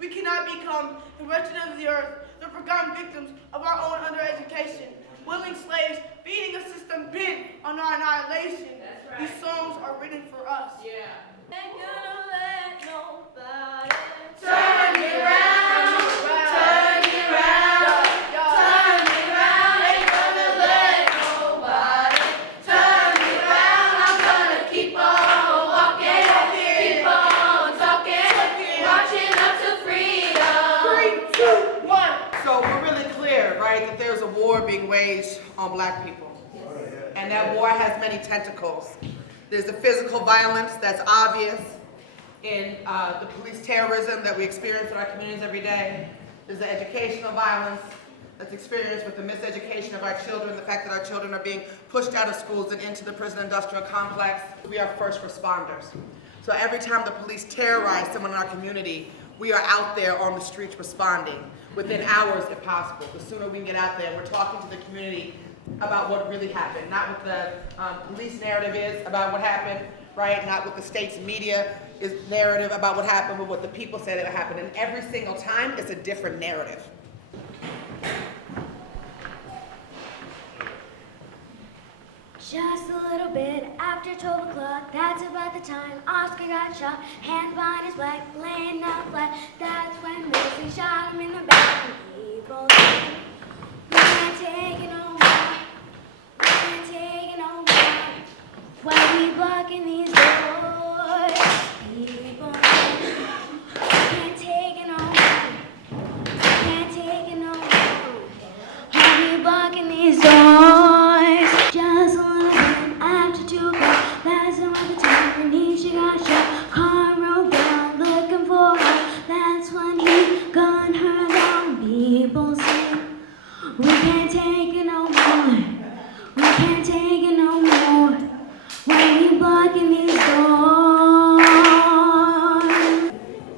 We cannot become the wretched of the earth, the forgotten victims of our own undereducation, willing slaves feeding a system bent on our annihilation. Right. These songs are written for us. Yeah. Ain't gonna let nobody turn me around, turn me around, turn me around. Ain't gonna let nobody turn me around. I'm gonna keep on walking, keep on talking, marching up to freedom. 3, 2, 1. So we're really clear, right, that there's a war being waged on black people. And that war has many tentacles. There's the physical violence that's obvious in the police terrorism that we experience in our communities every day. There's the educational violence that's experienced with the miseducation of our children, the fact that our children are being pushed out of schools and into the prison industrial complex. We are first responders. So every time the police terrorize someone in our community, we are out there on the streets responding within hours if possible. The sooner we can get out there, we're talking to the community about what really happened, not what the police narrative is about what happened, right? Not what the state's media is narrative about what happened, but what the people say that happened. And every single time, it's a different narrative. Just a little bit after 12 o'clock, that's about the time Oscar got shot, hands behind his back, laying down flat. That's when Missy shot him in the back. And people say, we can't take it no more, we can't take it no more. Why we blocking these doors? People say, we can't take it no more, we can't take it no more. Why we blocking these doors? Just a little bit after 2 o'clock, that's around the time Anniyah got shot. Car rolled down looking for her, that's when he gunned her down. People say, we can't take it no more, we can't take it no more. Why we blocking these doors?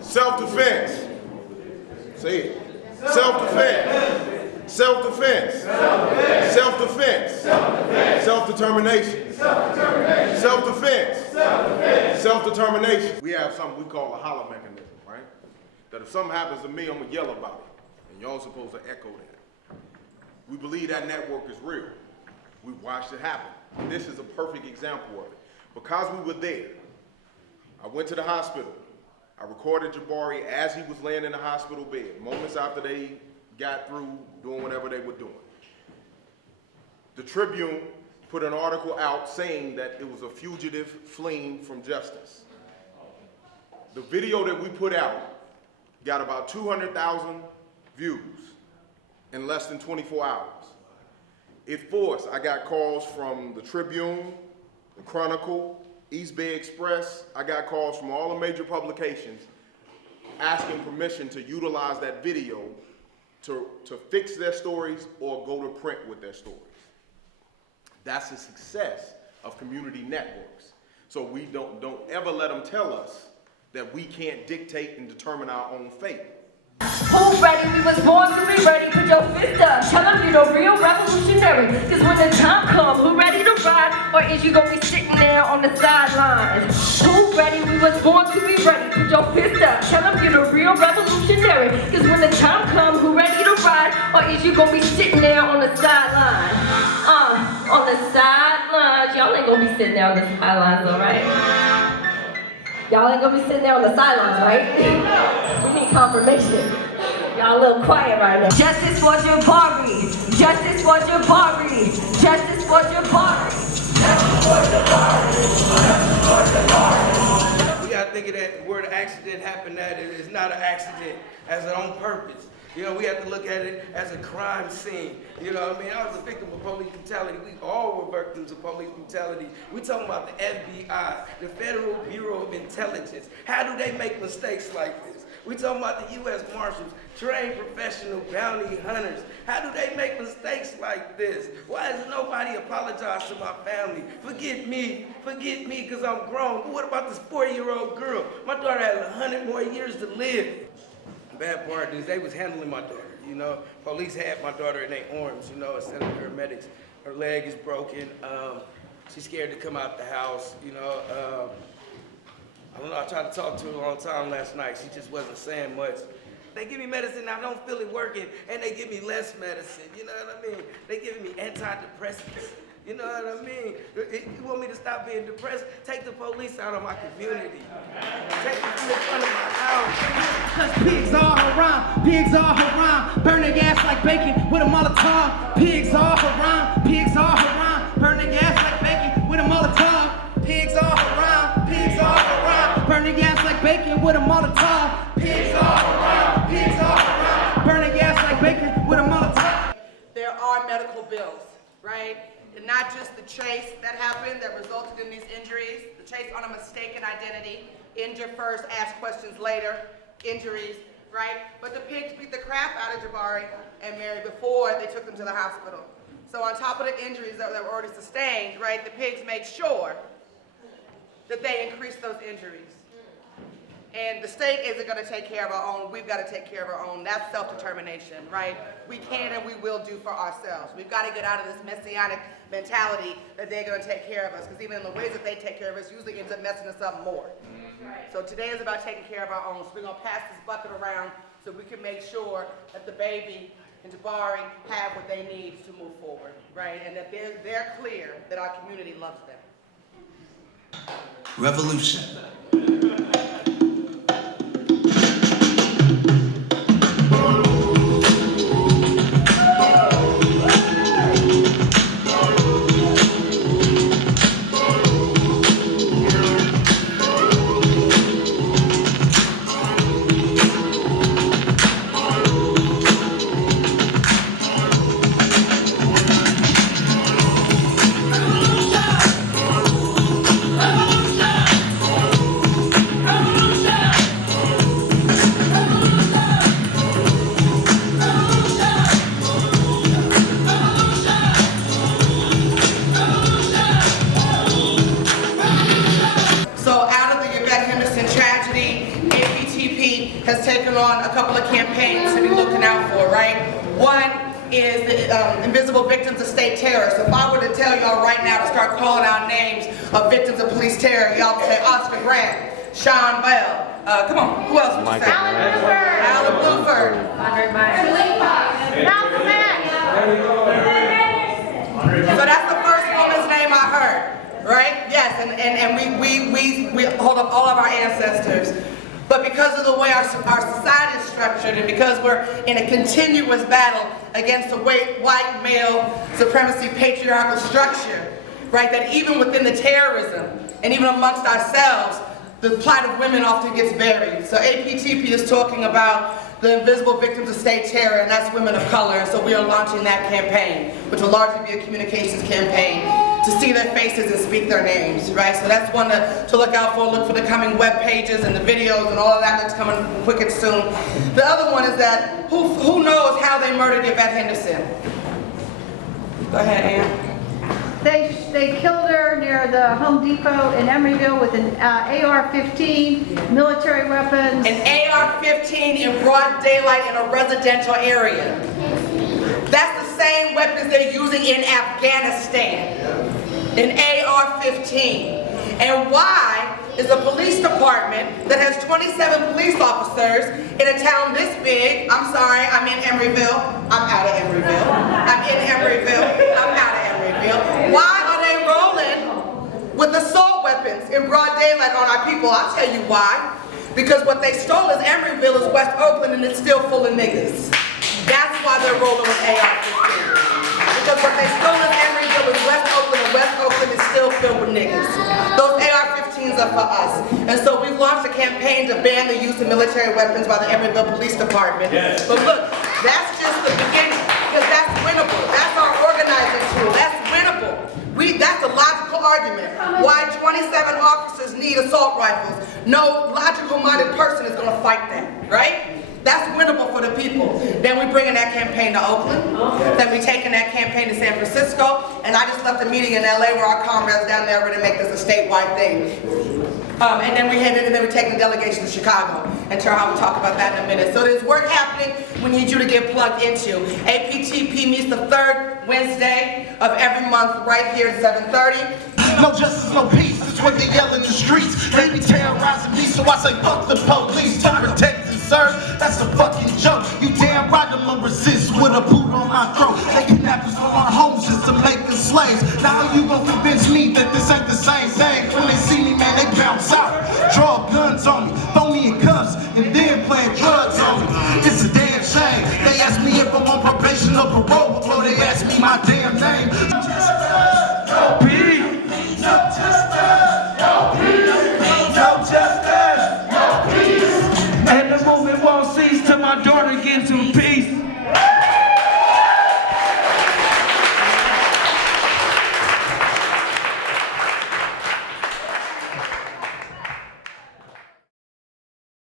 Self-defense. Say it. Self-defense. Self-defense. Self-defense. Self-determination. Self-defense. Self-determination. We have something we call a holler mechanism, right? That if something happens to me, I'm gonna yell about it. And y'all supposed to echo that. We believe that network is real. We watched it happen. And this is a perfect example of it. Because we were there, I went to the hospital. I recorded Jabari as he was laying in the hospital bed, moments after they got through doing whatever they were doing. The Tribune put an article out saying that it was a fugitive fleeing from justice. The video that we put out got about 200,000 views in less than 24 hours. It forced, I got calls from the Tribune, the Chronicle, East Bay Express. I got calls from all the major publications asking permission to utilize that video to fix their stories or go to print with their stories. That's the success of community networks. So we don't ever let them tell us that we can't dictate and determine our own fate. Who ready? We was born to be ready. Put your fist up. Tell them you're the real revolutionary. Cause when the time comes, who ready to ride? Or is you gonna be sitting there on the sidelines? Who ready? We was born to be ready. Put your fist up. Tell them you're the real revolutionary. Cause when the time comes, who ready to ride? Or is you gonna be sitting there on the sidelines? On the sidelines. Y'all ain't gonna be sitting there on the sidelines, alright? Y'all ain't gonna be sitting there on the sidelines, right? We need confirmation. Y'all a little quiet right now. Justice for Jabari. Justice for Jabari. Justice for Jabari. Justice for Jabari. Justice for Jabari. We gotta think of that where the accident happened at. It is not an accident, as an on purpose. You know, we have to look at it as a crime scene. You know what I mean? I was a victim of police brutality. We all were victims of police brutality. We talking about the FBI, the Federal Bureau of Intelligence. How do they make mistakes like this? We talking about the U.S. Marshals, trained professional bounty hunters. How do they make mistakes like this? Why has nobody apologized to my family? Forgive me, because I'm grown. But what about this 4-year-old girl? My daughter has 100 more years to live. The bad part is they was handling my daughter, you know. Police had my daughter in their arms, you know, instead of paramedics. Her leg is broken. She's scared to come out the house, you know. I don't know, I tried to talk to her a long time last night. She just wasn't saying much. They give me medicine, I don't feel it working, and they give me less medicine. You know what I mean? They giving me antidepressants. You know what I mean? If you want me to stop being depressed, take the police out of my community. Take them from in front of my house. Cause pigs are haram, pigs are haram. Burn their gas like bacon with a Molotov. Pigs are haram, pigs are haram. Burn their gas like bacon with a Molotov. Pigs are haram, pigs are haram. Burn their gas like bacon with a Molotov. Pigs are haram, pigs are haram. Burn their gas like bacon with a Molotov. There are medical bills, right? And not just the chase that happened that resulted in these injuries, the chase on a mistaken identity, injure first, ask questions later, injuries, right? But the pigs beat the crap out of Jabari and Mary before they took them to the hospital. So on top of the injuries that were already sustained, right, the pigs made sure that they increased those injuries. And the state isn't going to take care of our own. We've got to take care of our own. That's self-determination, right? We can and we will do for ourselves. We've got to get out of this messianic mentality that they're going to take care of us, because even in the ways that they take care of us usually ends up messing us up more. So today is about taking care of our own. So we're going to pass this bucket around so we can make sure that the baby and Jabari have what they need to move forward, right? And that they're clear that our community loves them. Revolution. has taken on a couple of campaigns to be looking out for, right? One is the Invisible Victims of State Terror. So if I were to tell y'all right now to start calling out names of victims of police terror, y'all would say Oscar Grant, Sean Bell, come on, who else would say? Alan Bluford. Malcolm X. So that's the first woman's name I heard, right? Yes, and we hold up all of our ancestors. But because of the way our society is structured, and because we're in a continuous battle against the white male supremacy patriarchal structure, right, that even within the terrorism and even amongst ourselves, the plight of women often gets buried. So APTP is talking about the Invisible Victims of State Terror, and that's women of color. And so we are launching that campaign, which will largely be a communications campaign to see their faces and speak their names, right? So that's one to look out for. Look for the coming web pages and the videos and all of that that's coming quick and soon. The other one is that who knows how they murdered Yvette Henderson? Go ahead, Ann. They killed her near the Home Depot in Emeryville with an AR-15, military weapons. An AR-15 in broad daylight in a residential area. That's the same weapons they're using in Afghanistan. An AR-15. And why is a police department that has 27 police officers in a town this big, I'm sorry, I'm in Emeryville, I'm out of Emeryville, I'm in Emeryville, I'm out of Emeryville. Why are they rolling with assault weapons in broad daylight on our people? I'll tell you why. Because what they stole is Emeryville is West Oakland and it's still full of niggas. That's why they're rolling with AR-15. Because what they stole in Emeryville is West Oakland, and West Oakland is still filled with niggas. Those AR-15s are for us. And so we've launched a campaign to ban the use of military weapons by the Emeryville Police Department. Yes. But look, that's just the beginning, because that's winnable. That's our organizing tool. That's winnable. That's a logical argument. Why 27 officers need assault rifles? No logical-minded person is going to fight that, right? That's winnable for the people. Then we bring in that campaign to Oakland. Then we taking that campaign to San Francisco. And I just left a meeting in LA where our comrades down there are going to make this a statewide thing. And then we're taking the delegation to Chicago. And Charles will talk about that in a minute. So there's work happening we need you to get plugged into. APTP meets the third Wednesday of every month right here at 7:30. No justice, no peace, that's what they yell in the streets. They be terrorizing me, so I say fuck the police to protect and serve. That's the fucking joke. You damn right I'ma resist with a boot on my throat. They kidnapped us from our homes just to make us slaves. Now how you gon' convince me that this ain't the same thing? When they see me, man, they bounce out. Draw guns on me, throw me in cuffs, and then plant drugs on me. It's a damn shame. They ask me if I'm on probation or parole before they ask me my damn name.